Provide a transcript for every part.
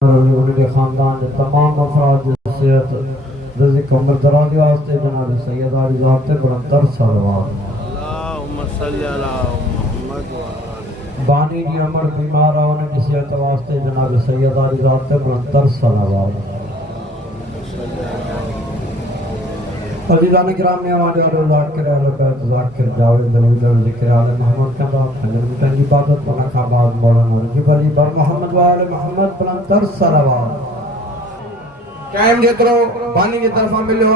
उनके ख़ानदान के तमाम अफराद सेहत रिज़्क़ उम्र दराज़ी वास्ते जनाब सैयद आली ज़ात बुलंदतर सलवात। बानी की उम्र बीमार होने की सेहत वास्ते जनाब सैयद आली ज़ात बुलंदतर सलवात। अज़ीज़ान किराम ने हमारे और ज़ाकिर अलक़ैत ज़ाकिर जावेद दलील ज़िक्र आले मोहम्मद का बाप खंजर मिटन की इबादत पना का बाद मौलाना रजीब अली बर मोहम्मद वाले मोहम्मद बुलंदतर सलवात। टाइम जेतरो बानी की तरफा मिलो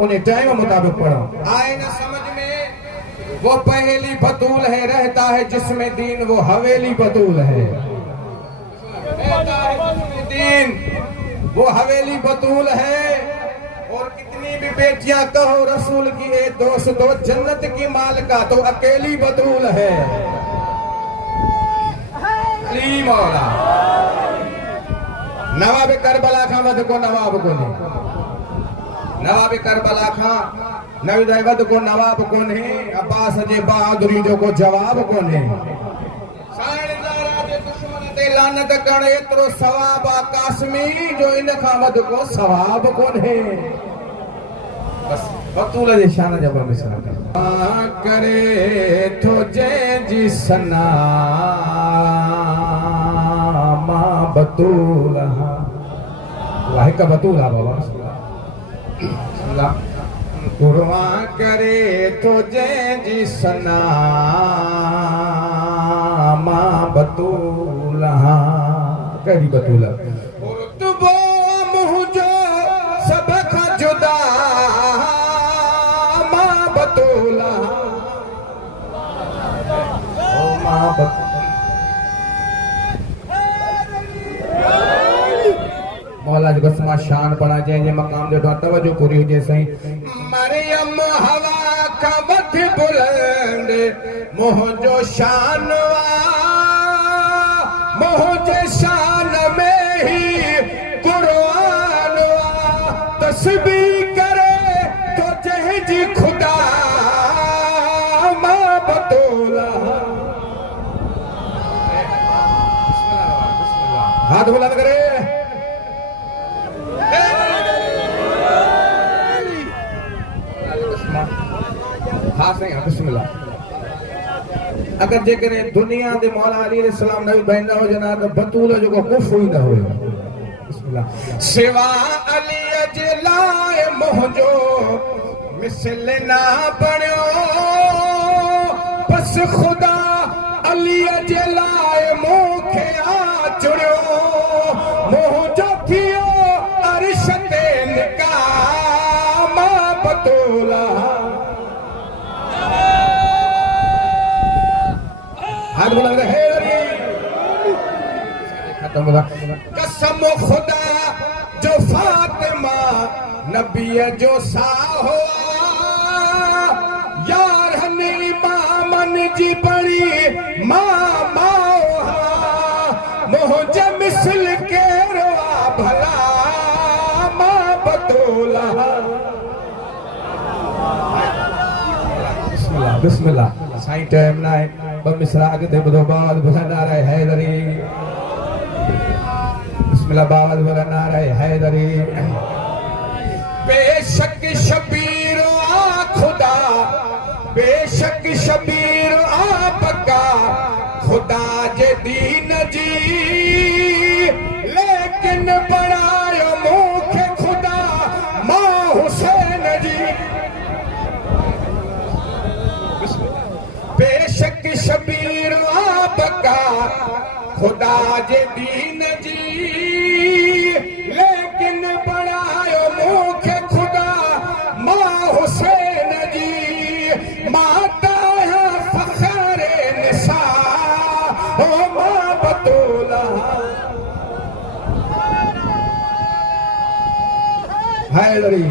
उन्हें टाइम मुताबिक पढ़ो। आए न समझ में वो पहली बतूल है, रहता है जिसमें दीन वो हवेली बतूल है। रहता है जिसमें दीन वो हवेली बतूल है। और कितनी भी बेटियां कहो रसूल की ए दोस्त दो जन्नत की मालिका तो अकेली बतूल है। अली मौला नवाब करबला खां वध को नवाब को ने, नवाब करबला खां नवी वध को नवाब को ने, अब्बास जे बहादुरी जो को जवाब को ने। दुश्मन ते लानत करण एतरो सवाब आ कासमी जो इन खां वध को सवाब को ने। बस बतूल जे शान जब मिसरा करे तो जे जी सना मां बतूल वाह का बतूल आ बाबा कुरवा करे तो जे जी सना मां बतूल करी बतूल रुतबो मुझो सब का जुदा मां बतूल ओ मां बतूल मौला जो कसमा शान पड़ा जे मकाम जो तवज्जो पूरी हुजे सही। मरियम हवा का वध बुलंद मोहजो शान मोहजे शान में ही कुरान तस्बीह करे तो जहजी खुदा मां बतूला। हाथ बुलंद करे अगर जेकर दुनिया दे मौला अली सलाम नबी बहन न हो जना तो बतूल जो को कुफ हुई न हो। बिस्मिल्लाह सिवा अली अजलाए मोहजो मिसल ना बणियो बस खुदा अली अजलाए मोखे आ चुड़ियो मोहजो थियो अर्श ते निका मां बतूला। हाथ बुलंद है खत्म होगा। कसम खुदा जो फातिमा नबी जो सा हो यार हनी मामन जी बड़ी मां मोहजे मिसल के रोआ भला मां बतूला। बिस्मिल्लाह बिस्मिल्लाह साईं टाइम ना है मिसरा अगते बदो बाल बुलंदा रहे हैदरी। बिस्मिल्लाह बाल बुलंदा रहे हैदरी। बेशक शबीर आ खुदा बेशक शबीर आ पक्का खुदा जे दीन जी लेकिन बनायो मुखे खुदा मां हुसैन जी। बेशक शबीर आपका खुदा जे दीन जी लेकिन बनायो मुखे खुदा मां हुसैन जी। माता है फखरे निसा ओ मां बतूला। हैदरी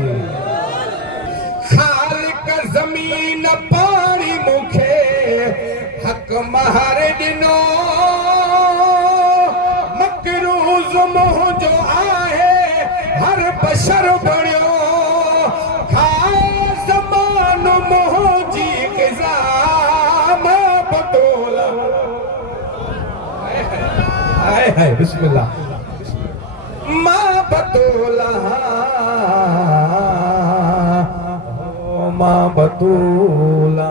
खालिक जमीन पानी मुखे हक महर दिनो मकरूज मोह जो आहे हर बशर बणियो खाए ज़मान मोह जी ग़िज़ा मां बतूला। हाय हाय बिस्मिल्लाह माँ बतूला माँ बतूला।